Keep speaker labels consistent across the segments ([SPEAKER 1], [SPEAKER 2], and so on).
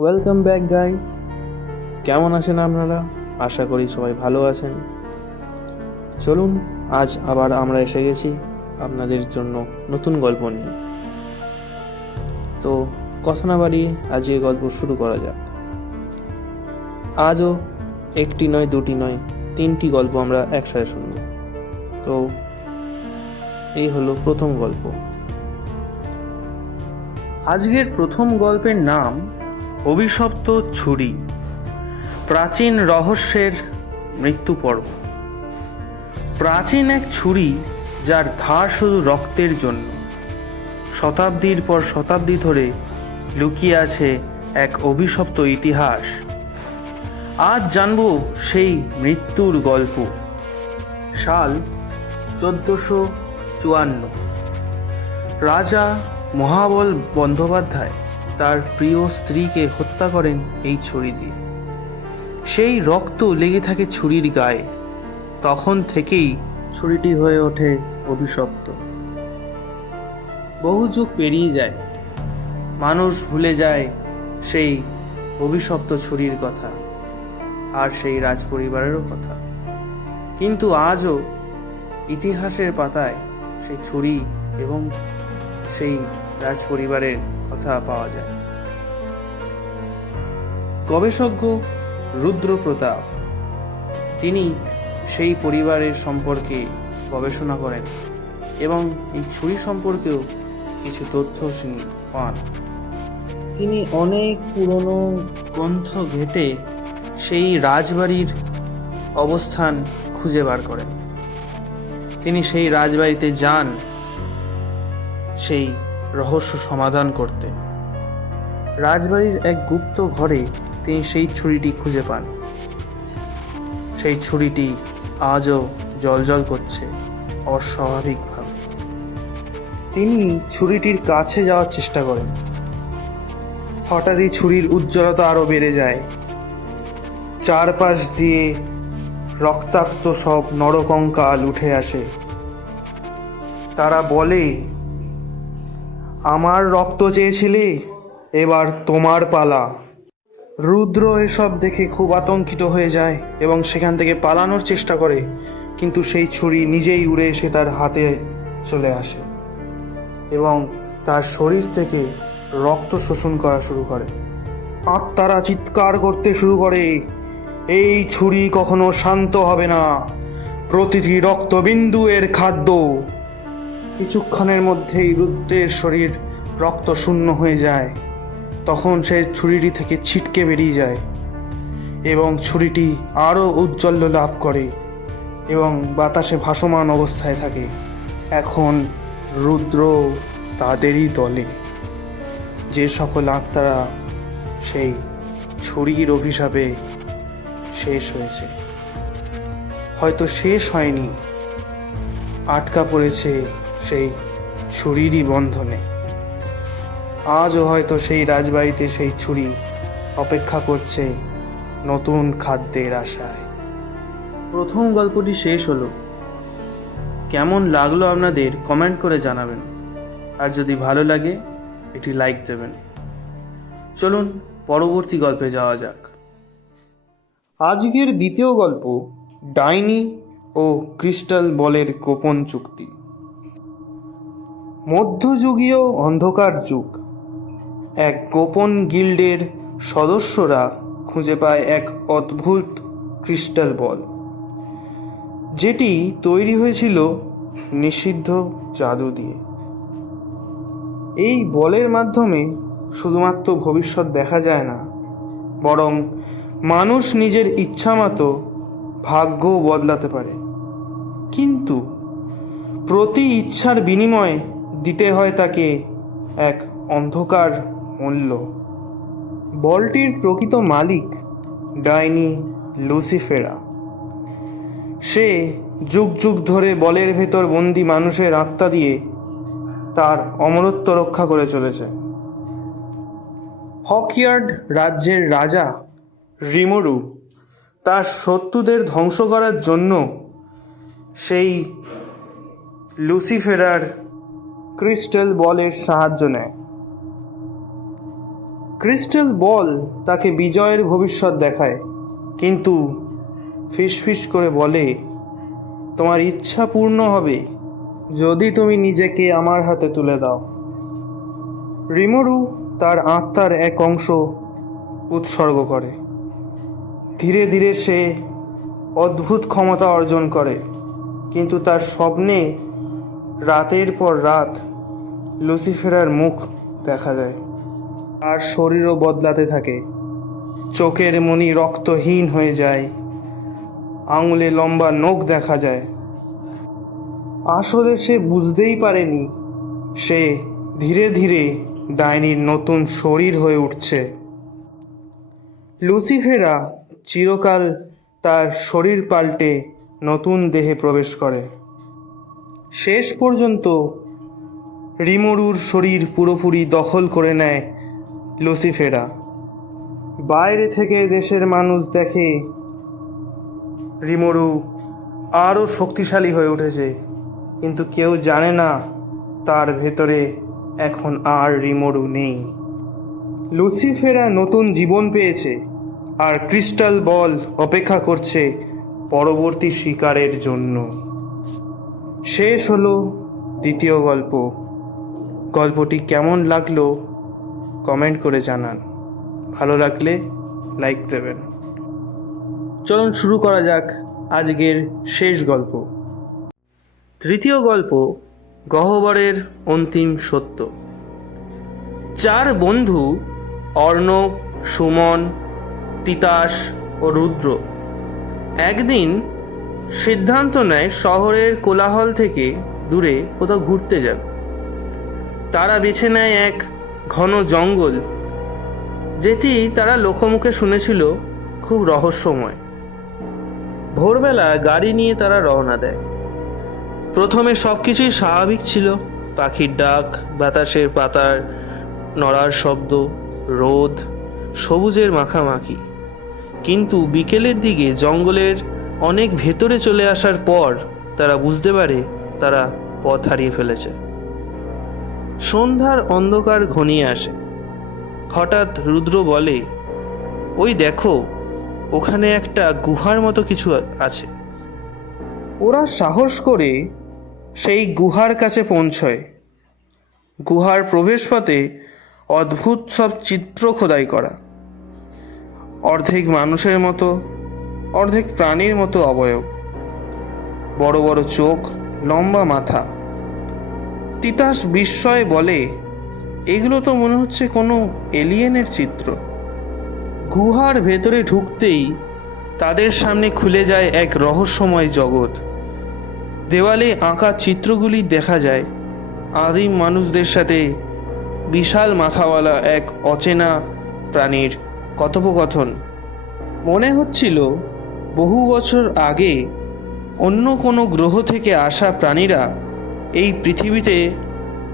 [SPEAKER 1] Welcome back guys কেমন আছেন আপনারা? আশা করি সবাই ভালো আছেন। চলুন, আজ আবার আমরা এসে গেছি আপনাদের জন্য নতুন গল্প নিয়ে। তো কথা না বাড়িয়ে আজকে গল্প শুরু করা যাক। আজও একটি নয়, দুটি নয়, তিনটি গল্প আমরা একসাথে শুনব। তো এই হলো প্রথম গল্প। আজকের প্রথম গল্পের নাম অভিশপ্ত ছুরি, প্রাচীন রহস্যের মৃত্যু পর্ব। প্রাচীন এক ছুরি যার ধার শুধু রক্তের জন্য। শতাব্দীর পর শতাব্দী ধরে লুকিয়ে আছে এক অভিশপ্ত ইতিহাস। আজ জানব সেই মৃত্যুর গল্প। সাল চোদ্দশো চুয়ান্ন। রাজা মহাবল বন্দ্যোপাধ্যায় তার প্রিয় স্ত্রীকে হত্যা করেন এই ছুরি দিয়ে। সেই রক্ত লেগে থাকে ছুরির গায়ে। তখন থেকেই ছুরিটি হয়ে ওঠে অভিশপ্ত। বহু যুগ পেরিয়ে যায়। মানুষ ভুলে যায় সেই অভিশপ্ত ছুরির কথা আর সেই রাজপরিবারেরও কথা। কিন্তু আজও ইতিহাসের পাতায় সেই ছুরি এবং সেই রাজপরিবারের কথা পাওয়া যায়। গবেষজ্ঞ রুদ্র প্রতাপ তিনি সেই পরিবারের সম্পর্কে গবেষণা করেন এবং এই ছুরি সম্পর্কেও কিছু তথ্য পান। তিনি অনেক পুরনো গ্রন্থ ঘেটে সেই রাজবাড়ির অবস্থান খুঁজে বার করেন। তিনি সেই রাজবাড়িতে যান, সেই রহস্য সমাধান করতে। রাজবাড়ির এক গুপ্ত ঘরে তিনি সেই ছুরিটি খুঁজে পান। সেই ছুরিটি আজও জলজল করছে অস্বাভাবিকভাবে। তিনি ছুরিটির কাছে যাওয়ার চেষ্টা করেন। হঠাৎই ছুরির উজ্জ্বলতা আরও বেড়ে যায়। চারপাশ দিয়ে রক্তাক্ত সব নরকঙ্কাল উঠে আসে। তারা বলে আমার রক্ত চেয়েছিলে, এবার তোমার পালা। রুদ্র এসব দেখে খুব আতঙ্কিত হয়ে যায় এবং সেখান থেকে পালানোর চেষ্টা করে, কিন্তু সেই ছুরি নিজেই উড়ে এসে তার হাতে চলে আসে এবং তার শরীর থেকে রক্ত শোষণ করা শুরু করে। আত্মারা চিৎকার করতে শুরু করে, এই ছুরি কখনো শান্ত হবে না। প্রতিটি রক্তবিন্দু এর খাদ্য। কিছুক্ষণের মধ্যেই রুদ্রের শরীর রক্ত শূন্য হয়ে যায়। তখন সে ছুরিটি থেকে ছিটকে বেরিয়ে যায় এবং ছুরিটি আরও উজ্জ্বল্য লাভ করে এবং বাতাসে ভাসমান অবস্থায় থাকে। এখন রুদ্র তাদেরই দলে। যে সকল আত্মারা সেই ছুরির অভিশাপে শেষ হয়েছে। হয়তো শেষ হয়নি, আটকা পড়েছে সেই ছুরিরই বন্ধনে। আজও হয়তো সেই রাজবাড়িতে সেই ছুরি অপেক্ষা করছে নতুন খাদ্যের আশায়। প্রথম গল্পটি শেষ হলো। কেমন লাগল আপনাদের কমেন্ট করে জানাবেন। আর যদি ভালো লাগে, একটি লাইক দেবেন। চলুন, পরবর্তী গল্পে যাওয়া যাক। আজকের দ্বিতীয় গল্প ডাইনি ও ক্রিস্টাল বলের গোপন চুক্তি। মধ্যযুগীয় অন্ধকার যুগ। এক গোপন গিল্ডের সদস্যরা খুঁজে পায় এক অদ্ভুত ক্রিস্টাল বল। যেটি তৈরি হয়েছিল নিষিদ্ধ জাদু দিয়ে। এই বলের মাধ্যমে শুধুমাত্র ভবিষ্যৎ দেখা যায় না, বরং মানুষ নিজের ইচ্ছামতো ভাগ্য বদলাতে পারে। কিন্তু প্রতি ইচ্ছার বিনিময়ে দিতে হয় তাকে এক অন্ধকার মূল্য। বলটির প্রকৃত মালিক ডাইনি লুসিফেরা। সে যুগ যুগ ধরে বলের ভেতর বন্দি মানুষের আত্মা দিয়ে তার অমরত্ব রক্ষা করে চলেছে। হকইয়ার্ড রাজ্যের রাজা রিমরু তার শত্রুদের ধ্বংস করার জন্য সেই লুসিফেরার ক্রিস্টাল বলের সাহায্য নেয়। ক্রিস্টাল বল তাকে বিজয়ের ভবিষ্যৎ দেখায়, কিন্তু ফিসফিস করে বলে, তোমার ইচ্ছা পূর্ণ হবে যদি তুমি নিজেকে আমার হাতে তুলে দাও। রিমরু তার আত্মার এক অংশ উৎসর্গ করে। ধীরে ধীরে সে অদ্ভুত ক্ষমতা অর্জন করে, কিন্তু তার স্বপ্নে রাতের পর রাত লুসিফেরার মুখ দেখা যায়। আর শরীরও বদলাতে থাকে। চোখের মনি রক্তহীন হয়ে যায়। আঙুলে লম্বা নখ দেখা যায়। আসলে সে বুঝতেই পারেনি। সে ধীরে ধীরে ডাইনির নতুন শরীর হয়ে উঠছে। লুসিফেরা চিরকাল তার শরীর পাল্টে নতুন দেহে প্রবেশ করে। শেষ পর্যন্ত রিমরুর শরীর পুরোপুরি দখল করে নেয় লুসিফেরা। বাইরে থেকে দেশের মানুষ দেখে রিমরু আরও শক্তিশালী হয়ে উঠেছে, কিন্তু কেউ জানে না তার ভেতরে এখন আর রিমরু নেই। লুসিফেরা নতুন জীবন পেয়েছে আর ক্রিস্টাল বল অপেক্ষা করছে পরবর্তী শিকারের জন্য। শেষ হলো দ্বিতীয় গল্প। গল্পটি কেমন লাগল কমেন্ট করে জানান। ভালো লাগলে লাইক দেবেন। চলুন শুরু করা যাক আজকের শেষ গল্প। তৃতীয় গল্প গহ্বরের অন্তিম সত্য। চার বন্ধু অর্ণব সুমন, তিতাস ও রুদ্র একদিন সিদ্ধান্ত নেয় শহরের কোলাহল থেকে দূরে কোথাও ঘুরতে যাবে। তারা বেছে নেয় এক ঘন জঙ্গল, যেটি তারা লোকমুখে শুনেছিল খুব রহস্যময়। ভোরবেলা গাড়ি নিয়ে তারা রওনা দেয়। প্রথমে সব কিছুই স্বাভাবিক ছিল। পাখির ডাক, বাতাসের পাতার নড়ার শব্দ, রোদ, সবুজের মাখামাখি। কিন্তু বিকেলের দিকে জঙ্গলের অনেক ভেতরে চলে আসার পর তারা বুঝতে পারে তারা পথ হারিয়ে ফেলেছে। সন্ধ্যার অন্ধকার ঘনিয়ে আসে। হঠাৎ রুদ্র বলে, ওই দেখো, ওখানে একটা গুহার মতো কিছু আছে। ওরা সাহস করে সেই গুহার কাছে পৌঁছয়। গুহার প্রবেশপথে অদ্ভুত সব চিত্র খোদাই করা। অর্ধেক মানুষের মতো, অর্ধেক প্রাণীর মতো অবয়ব। বড় বড় চোখ, লম্বা মাথা। তিতাস বিস্ময়ে বলে, এগুলো তো মনে হচ্ছে কোনো এলিয়েনের চিত্র। গুহার ভেতরে ঢুকতেই তাদের সামনে খুলে যায় এক রহস্যময় জগৎ। দেওয়ালে আঁকা চিত্রগুলি দেখা যায়। আদিম মানুষদের সাথে বিশাল মাথাওয়ালা এক অচেনা প্রাণীর কথোপকথন। মনে হচ্ছিল বহু বছর আগে অন্য কোনো গ্রহ থেকে আসা প্রাণীরা এই পৃথিবীতে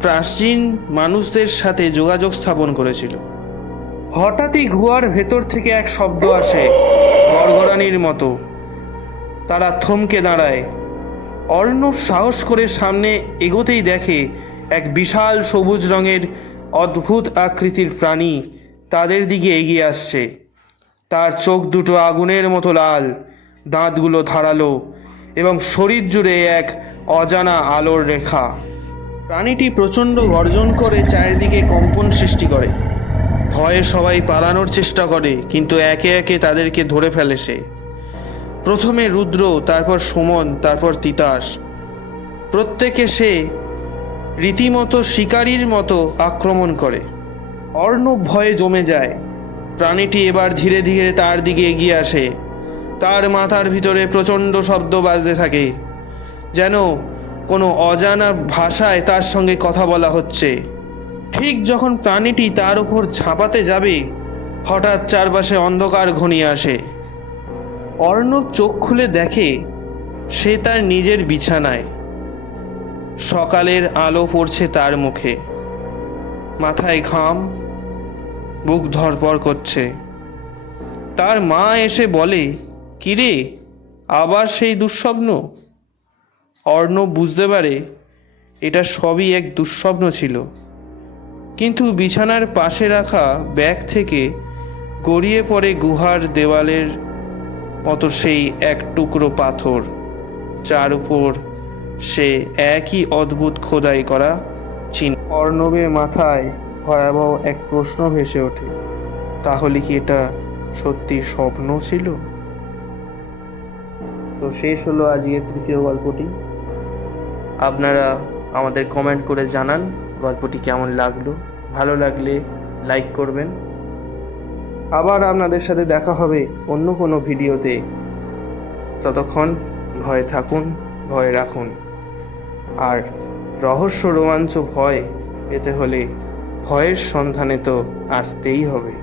[SPEAKER 1] প্রাচীন মানুষদের সাথে যোগাযোগ স্থাপন করেছিল। হঠাৎই গুহার ভেতর থেকে এক শব্দ আসে, গড়গড়ানির মতো। তারা থমকে দাঁড়ায়। অর্ণব সাহস করে সামনে এগোতেই দেখে এক বিশাল সবুজ রঙের অদ্ভুত আকৃতির প্রাণী তাদের দিকে এগিয়ে আসছে। তার চোখ দুটো আগুনের মতো লাল, দাঁতগুলো ধারালো এবং শরীর জুড়ে এক অজানা আলোর রেখা। প্রাণীটি প্রচণ্ড গর্জন করে চারিদিকে কম্পন সৃষ্টি করে। ভয়ে সবাই পালানোর চেষ্টা করে, কিন্তু একে একে তাদেরকে ধরে ফেলে সে। প্রথমে রুদ্র, তারপর সুমন, তারপর তিতাস। প্রত্যেকে সে রীতিমতো শিকারীর মতো আক্রমণ করে। অর্ণব ভয়ে জমে যায়। প্রাণীটি এবার ধীরে ধীরে তার দিকে এগিয়ে আসে। তার মাথার ভিতরে প্রচণ্ড শব্দ বাজতে থাকে, যেন কোনো অজানা ভাষায় তার সঙ্গে কথা বলা হচ্ছে। ঠিক যখন প্রাণীটি তার উপর ঝাঁপাতে যাবে, হঠাৎ চারপাশে অন্ধকার ঘনিয়ে আসে। অর্ণব চোখ খুলে দেখে, সে তার নিজের বিছানায়। সকালের আলো পড়ছে তার মুখে। মাথায় ঘাম, বুক ধরপড় করছে। তার মা এসে বলে কিরে আবার সেই দুঃস্বপ্ন? অর্ণব বুঝতে পারে এটা সবই এক দুঃস্বপ্ন ছিল। কিন্তু বিছানার পাশে রাখা ব্যাগ থেকে গড়িয়ে পড়ে গুহার দেওয়ালের মতো সেই এক টুকরো পাথর, যার উপর সে একই অদ্ভুত খোদাই করা চিহ্ন। অর্ণবের মাথায় ভয়াবহ এক প্রশ্ন ভেসে ওঠে, তাহলে কি এটা সত্যি স্বপ্ন ছিল? তো শেষ হলো আজকের তৃতীয় গল্পটি। আপনারা আমাদের কমেন্ট করে জানান গল্পটি কেমন লাগল। ভালো লাগলে লাইক করবেন। আবার আপনাদের সাথে দেখা হবে অন্য কোনো ভিডিওতে। ততক্ষণ ভয়ে থাকুন, ভয় রাখুন। আর রহস্য রোমাঞ্চ ভয় পেতে হলে ভয়ের সন্ধানে তো আসতেই হবে।